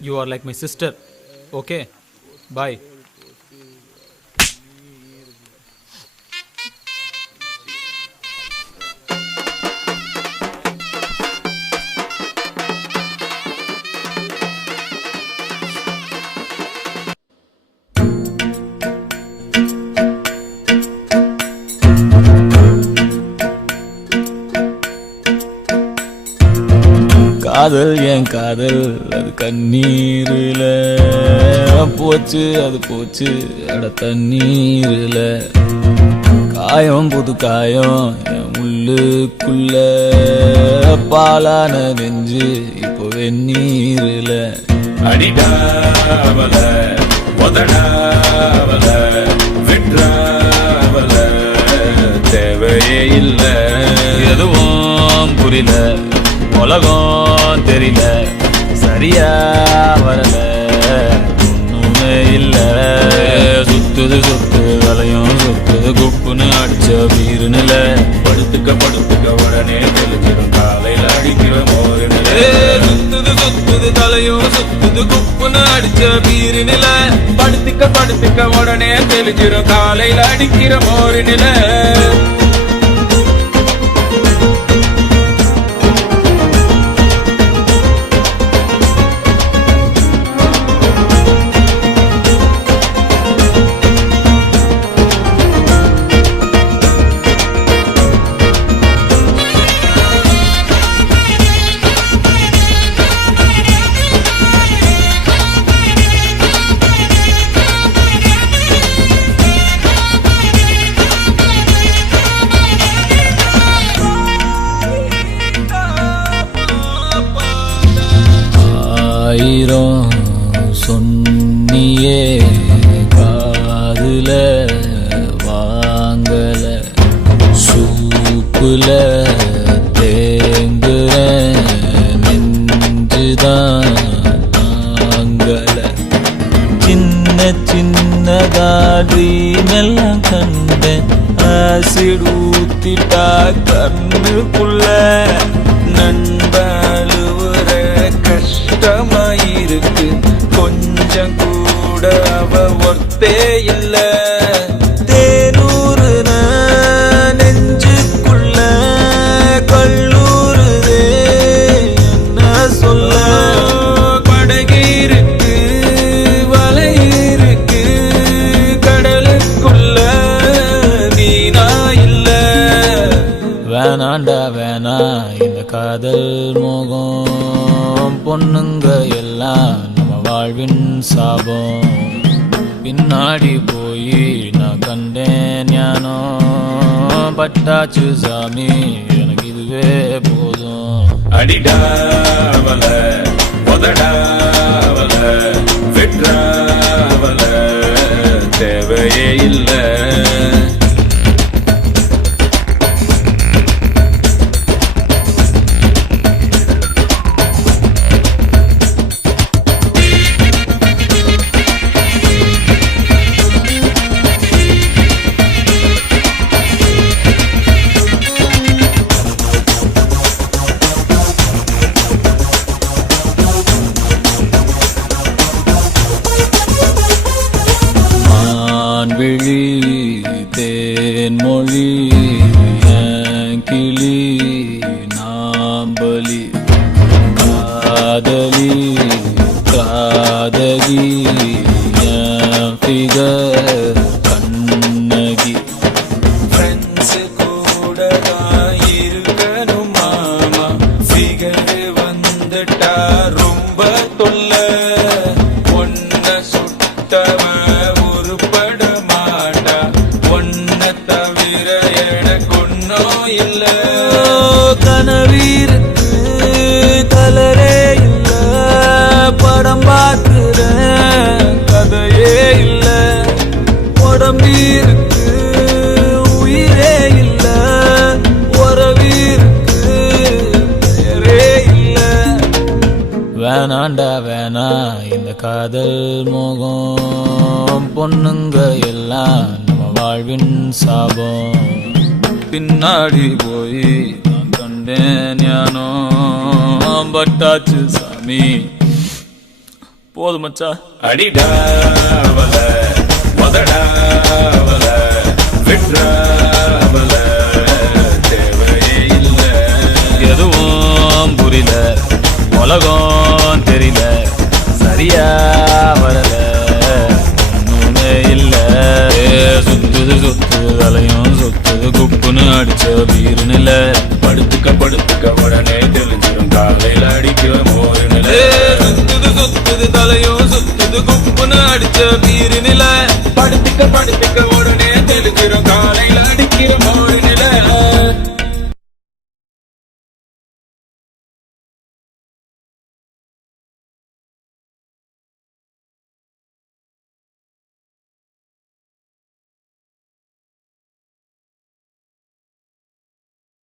You are like my sister. Okay? Bye. காதல் என் காதல் அது கண்ணீரில போச்சு, அது போச்சு அட தண்ணீரில. காயம் புது காயம் என் உள்ளுக்குள்ள பாலான நெஞ்சு இப்போ வெந்நீரில. அடிடாவல உதடாவல விட்ராவல தேவையே இல்ல, எதுவும் புரியல, உலகம் தெரியல, சரியா வரல, ஒண்ணுமே இல்ல. சுத்துது சுத்து வலையும் சுத்துது குப்புன்னு அடிச்ச வீருநில. படுத்துக்க உடனே தெளிச்சிடும் காலையில அடிக்கிற மோரு நில. சுத்துது சுத்துது தலையும் சுத்துது குப்புன்னு அடிச்ச வீருநில. படுத்துக்க உடனே தெளிச்சிடும் காலையில அடிக்கிற மோரு நில. ஆயிரம் சொன்னியே காதுல வாங்கல, சூப்புல தேங்குற நெஞ்சுதான் தாங்கல. சின்ன சின்னதா ட்ரீம் எல்லாம் கண்டேன், ஆசிட் ஊத்திட்டா கண்ணுக்குள்ள. நண்பழுவுற கஷ்டமாயிருக்கு, கொஞ்சம் கூட அவ ஒர்த்தே இல்ல. தேனூறுன நெஞ்சுக்குள்ள கல்லூருதே என்ன சொல்ல. படகிருக்கு வலையிருக்கு கடலுக்குள்ள வீணா இல்ல. வேணாண்டா வேணா இந்த காதல் மோகம், பொண்ணுங்க எல்லாம் நம்ம வாழ்வின் சாபம். பின்னாடி போய் நான் கண்டேன் ஞானம், பட்டாச்சு சாமி எனக்கு இதுவே போதும். அடிடாவல உதடாவல விட்ராவல தேவையே இல்ல. விழி தேன்மொழி என் கிளி நாம்பலி, காதலி காதகி என் ஃபிகர் கண்ணகி. ஃப்ரெண்ட்ஸ் கூட தான் இருக்கணும் மாமா, ஃபிகர் வந்துட்டா ரொம்ப தொல்ல. ஒன்ன சுட்டவ உருப்பட மாட்டா, ஒன்ன தவிர எனக்கு ஒன்னும் இல்ல. கனவீருக்கு கலரே இல்ல, படம் பார்க்கிறேன் கதையே இல்ல. உடம்பீருக்கு உயிரே இல்ல, உறவீருக்கு பெயரே இல்ல. வேணாண்டா வேணா இந்த காதல் மோகம், பொண்ணுங்க எல்லாம் நம்ம வாழ்வின் சாபம். பின்னாடி போய் நான் கண்டேன் ஞானம், பட்டாச்சு சாமி. போதும் மச்சா. அடிடாவல முதடாவல விட்ராவல தேவையே இல்ல. எதுவும் புரியல, உலகம் தெரியல, சரியா வரல, ஒண்ணுமே இல்ல. சுத்துது சுத்துது தலையும் சுத்துது குப்புன்னு அடிச்ச வீருன்னு இல்ல. படுத்துக்க உடனே தெரிஞ்சிடும் காலையில அடிக்கிற மோரு நிலை. சுத்துது சுத்துது தலையும் சுத்துது குப்புன்னு அடிச்ச